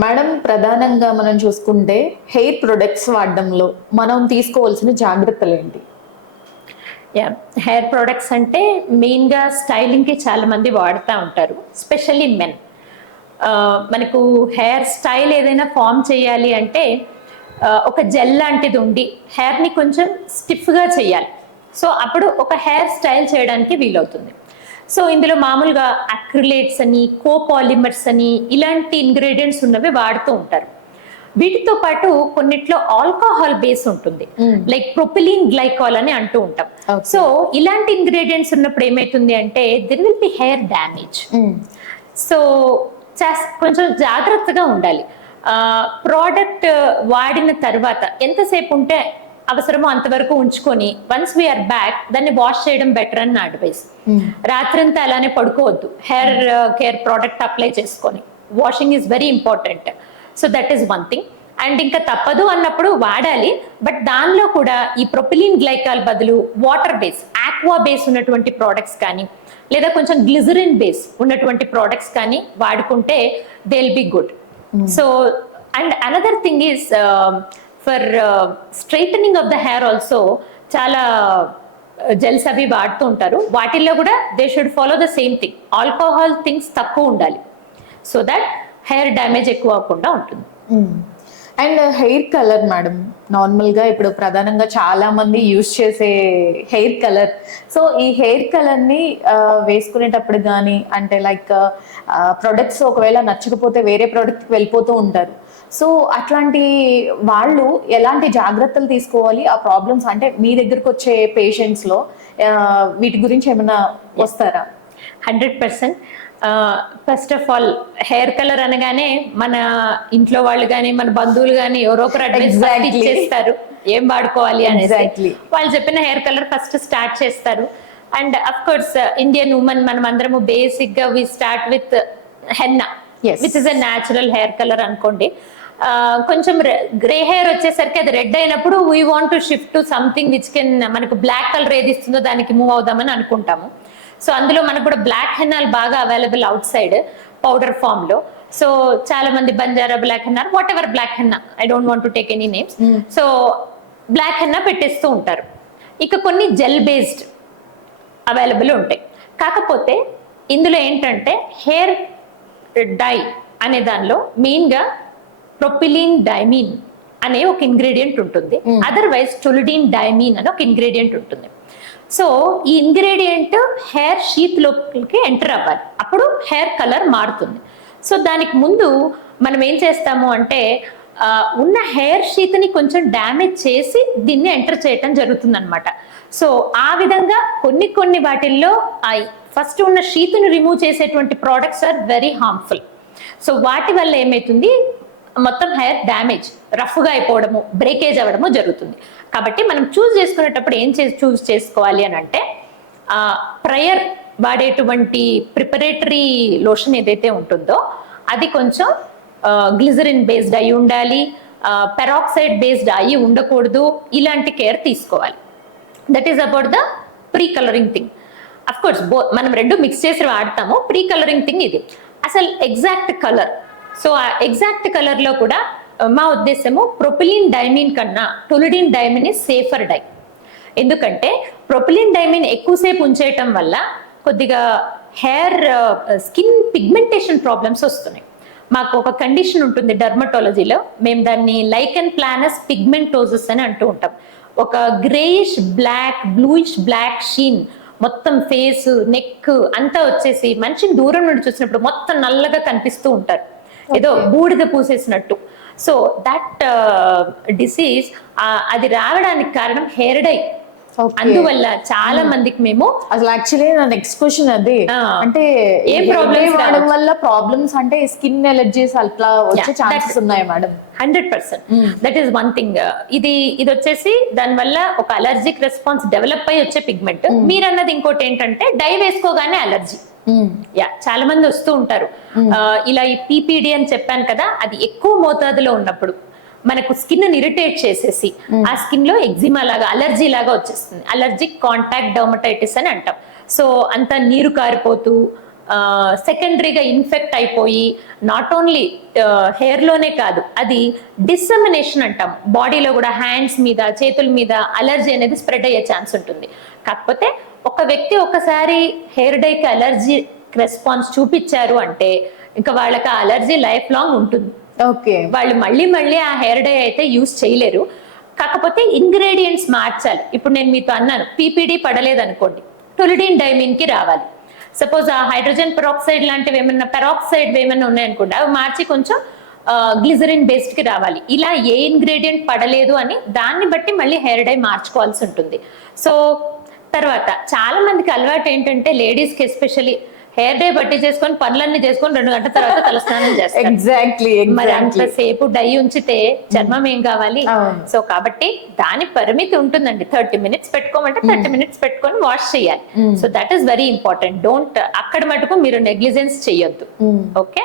Madam, ప్రధానంగా మనం చూసుకుంటే హెయిర్ ప్రొడక్ట్స్ వాడడంలో మనం తీసుకోవాల్సిన జాగ్రత్తలు ఏంటి? యా, హెయిర్ ప్రొడక్ట్స్ అంటే మెయిన్గా స్టైలింగ్కి చాలా మంది వాడుతూ ఉంటారు, స్పెషల్లీ మెన్. మనకు హెయిర్ స్టైల్ ఏదైనా ఫామ్ చేయాలి అంటే ఒక జెల్ లాంటిది ఉండి హెయిర్ని కొంచెం స్టిఫ్గా చేయాలి. సో అప్పుడు ఒక హెయిర్ స్టైల్ చేయడానికి వీలవుతుంది. సో ఇందులో మామూలుగా అక్రిలేట్స్ అని, కోపాలిమర్స్ అని ఇలాంటి ఇంగ్రీడియంట్స్ ఉన్నవి వాడుతూ ఉంటారు. వీటితో పాటు కొన్నిట్లో ఆల్కహాల్ బేస్ ఉంటుంది, లైక్ ప్రొపిలీన్ గ్లైకాల్ అని అంటూ ఉంటాం. సో ఇలాంటి ఇంగ్రీడియంట్స్ ఉన్నప్పుడు ఏమైతుంది అంటే there will be hair damage. So కొంచెం జాగ్రత్తగా ఉండాలి. ప్రోడక్ట్ వాడిన తర్వాత ఎంతసేపు ఉంటే అవసరమో అంతవరకు ఉంచుకొని వన్స్ వీఆర్ బ్యాక్ దాన్ని వాష్ చేయడం బెటర్ అని నా అడ్వైస్. రాత్రంతా అలానే పడుకోవద్దు, హెయిర్ కేర్ ప్రోడక్ట్ అప్లై చేసుకొని. Washing is very important. So that is one thing. And ఇంకా తప్పదు అన్నప్పుడు వాడాలి, బట్ దానిలో కూడా ఈ ప్రొపిలీన్ గ్లైకాల్ బదులు వాటర్ బేస్, ఆక్వా బేస్ ఉన్నటువంటి ప్రోడక్ట్స్ కానీ లేదా కొంచెం గ్లిజరిన్ బేస్ ఉన్నటువంటి ప్రోడక్ట్స్ కానీ వాడుకుంటే they will be good. So and another thing is for straightening of the hair also చాలా జెల్స్ అవి వాడుతూ ఉంటారు. వాటిల్లో కూడా they should follow the same thing, alcohol things తక్కువ ఉండాలి సో దట్ హెయిర్ డ్యామేజ్ ఎక్కువ అవ్వకుండా ఉంటుంది. అండ్ హెయిర్ కలర్ మేడం, నార్మల్గా ఇప్పుడు ప్రధానంగా చాలా మంది యూజ్ చేసే హెయిర్ కలర్. సో ఈ హెయిర్ కలర్ని వేసుకునేటప్పుడు కానీ అంటే లైక్ ప్రొడక్ట్స్ ఒకవేళ నచ్చకపోతే వేరే ప్రోడక్ట్కి వెళ్ళిపోతూ ఉంటారు. సో అట్లాంటి వాళ్ళు ఎలాంటి జాగ్రత్తలు తీసుకోవాలి? ఆ ప్రాబ్లమ్స్ అంటే మీ దగ్గరకు వచ్చే పేషెంట్స్లో వీటి గురించి ఏమైనా వస్తారా? 100%. First of all hair colour అనగానే మన ఇంట్లో వాళ్ళు కానీ మన బంధువులు కానీ ఎవరో ఒకరు అడ్వైస్ చేస్తారు ఏం వాడుకోవాలి అనేసి. వాళ్ళు చెప్పిన హెయిర్ కలర్ ఫస్ట్ స్టార్ట్ చేస్తారు. And of course Indian women మనం అందరము బేసిక్ గా we start with henna, which is a natural hair colour అనుకోండి. కొంచెం గ్రే హెయిర్ వచ్చేసరికి అది రెడ్ అయినప్పుడు we want to shift to something which can మనకు బ్లాక్ కలర్ ఏది ఇస్తుందో దానికి మూవ్ అవుదామని అనుకుంటాము. సో అందులో మనకు కూడా బ్లాక్ హెన్నాలు బాగా available outside powder form లో. సో చాలా మంది Banjara black henna, whatever black henna, I don't want to take any names. So black henna పెట్టేస్తూ ఉంటారు. ఇక కొన్ని జెల్ బేస్డ్ అవైలబుల్ ఉంటాయి. కాకపోతే ఇందులో ఏంటంటే హెయిర్ డై అనే దానిలో మెయిన్గా ప్రొపిలీన్ డైమీన్ అనే ఒక ఇంగ్రీడియంట్ ఉంటుంది, అదర్వైజ్ టొలుడిన్ డైమీన్ అనే ఒక ఇంగ్రీడియంట్ ఉంటుంది. సో ఈ ఇంగ్రీడియంట్ హెయిర్ షీత్ లోపలికి ఎంటర్ అవ్వాలి, అప్పుడు హెయిర్ కలర్ మారుతుంది. సో దానికి ముందు మనం ఏం చేస్తాము అంటే ఉన్న హెయిర్ షీత్ని కొంచెం డ్యామేజ్ చేసి దీన్ని ఎంటర్ చేయటం జరుగుతుంది అనమాట. సో ఆ విధంగా కొన్ని వాటిల్లో ఫస్ట్ ఉన్న షీత్ని రిమూవ్ చేసేటువంటి products are very harmful. So వాటి వల్ల ఏమవుతుంది, మొత్తం హెయిర్ డ్యామేజ్, రఫ్గా అయిపోవడము, బ్రేకేజ్ అవ్వడము జరుగుతుంది. కాబట్టి మనం చూస్ చేసుకునేటప్పుడు ఏం చూస్ చేసుకోవాలి అని అంటే ప్రయర్ వాడేటువంటి ప్రిపరేటరీ లోషన్ ఏదైతే ఉంటుందో అది కొంచెం గ్లిజరిన్ బేస్డ్ అయి ఉండాలి, పెరాక్సైడ్ బేస్డ్ అయి ఉండకూడదు. ఇలాంటి కేర్ తీసుకోవాలి. That is about the pre colouring thing. Of course మనం రెండు మిక్స్ చేసి వాడతాము. ప్రీ కలరింగ్ థింగ్ ఇది. అసలు ఎగ్జాక్ట్ కలర్, సో ఆ ఎగ్జాక్ట్ కలర్ లో కూడా మా ఉద్దేశము ప్రొపిలీన్ డైమీన్ కన్నా టొలుడిన్ డైమీన్ ఇస్ సేఫర్ డై. ఎందుకంటే ప్రొపిలీన్ డైమీన్ ఎక్కువసేపు ఉంచేయటం వల్ల కొద్దిగా హెయిర్ స్కిన్ పిగ్మెంటేషన్ ప్రాబ్లమ్స్ వస్తున్నాయి. మాకు ఒక కండిషన్ ఉంటుంది డర్మటాలజీలో, మేము దాన్ని లైకెన్ ప్లానస్ పిగ్మెంటోసిస్ అని అంటూ ఉంటాం. ఒక greyish black, bluish black sheen మొత్తం ఫేస్, నెక్ అంతా వచ్చేసి మనిషిని దూరం నుండి చూసినప్పుడు మొత్తం నల్లగా కనిపిస్తూ ఉంటారు, ఏదో బూడిద పూసేసినట్టు. సో దట్ డిసీజ్ అది రావడానికి కారణం హెయిర్ డై. అందువల్ల చాలా మందికి మేము అసలు యాక్చువల్లీ నా నెక్స్ట్ క్వశ్చన్ అదే, అంటే ఏ ప్రాబ్లమ్స్ రావడం వల్ల ప్రాబ్లమ్స్ అంటే స్కిన్ ఎలర్జీస్ అట్లా వచ్చే ఛాన్సెస్ ఉన్నాయి madam? 100%. That is one thing. ఇది వచ్చేసి దానివల్ల ఒక అలర్జిక్ రెస్పాన్స్ డెవలప్ అయ్యి వచ్చే పిగ్మెంట్. మీరు అన్నది ఇంకోటి ఏంటంటే డై వేసుకోగానే అలర్జీ. యా, చాలా మంది వస్తూ ఉంటారు. ఇలా ఈ పీపీడి అని చెప్పాను కదా, అది ఎక్కువ మోతాదులో ఉన్నప్పుడు మనకు స్కిన్ ఇరిటేట్ చేసేసి ఆ స్కిన్ లో ఎగ్జిమా లాగా, అలర్జీ లాగా వచ్చేస్తుంది. అలర్జిక్ కాంటాక్ట్ డర్మటైటిస్ అని అంటాం. సో అంతా నీరు కారిపోతూ సెకండరీగా ఇన్ఫెక్ట్ అయిపోయి నాట్ ఓన్లీ హెయిర్ లోనే కాదు, అది డిసెమినేషన్ అంటాం, బాడీలో కూడా హ్యాండ్స్ మీద చేతుల మీద అలర్జీ అనేది స్ప్రెడ్ అయ్యే ఛాన్స్ ఉంటుంది. కాకపోతే ఒక వ్యక్తి ఒకసారి హెయిర్ డైకి అలర్జీ రెస్పాన్స్ చూపించారు అంటే ఇంకా వాళ్ళకి ఆ అలర్జీ లైఫ్ లాంగ్ ఉంటుంది. ఓకే, వాళ్ళు మళ్ళీ మళ్ళీ ఆ హెయిర్ డై అయితే యూస్ చేయలేరు. కాకపోతే ఇంగ్రీడియంట్స్ మార్చాలి. ఇప్పుడు నేను మీతో అన్నాను పీపీడీ పడలేదు అనుకోండి, టొలిడిన్ డైమిన్ కి రావాలి. సపోజ్ ఆ హైడ్రోజన్ పెరాక్సైడ్ లాంటివి ఏమైనా పెరాక్సైడ్ ఏమైనా ఉన్నాయనుకోండి, అవి మార్చి కొంచెం గ్లిజరిన్ బేస్డ్ కి రావాలి. ఇలా ఏ ఇంగ్రీడియంట్ పడలేదు అని దాన్ని బట్టి మళ్ళీ హెయిర్ డై మార్చుకోవాల్సి ఉంటుంది. సో తర్వాత చాలా మందికి అలవాటు ఏంటంటే లేడీస్ కి ఎస్పెషల్లీ హెయిర్ డే బట్టి చేసుకొని పనులన్నీ చేసుకొని 2 గంటల తర్వాత తలస్నానం చేస్తారు. ఎగ్జాక్ట్లీ. మరి అంతసేపు డై ఉంచితే చర్మం ఏం కావాలి? సో కాబట్టి దాని పరిమితి ఉంటుందండి. 30 minutes పెట్టుకోమంటే 30 minutes పెట్టుకొని వాష్ చేయాలి. So that is very important. Don't అక్కడ మటుకు మీరు నెగ్లిజెన్స్ చెయ్యొద్దు. ఓకే.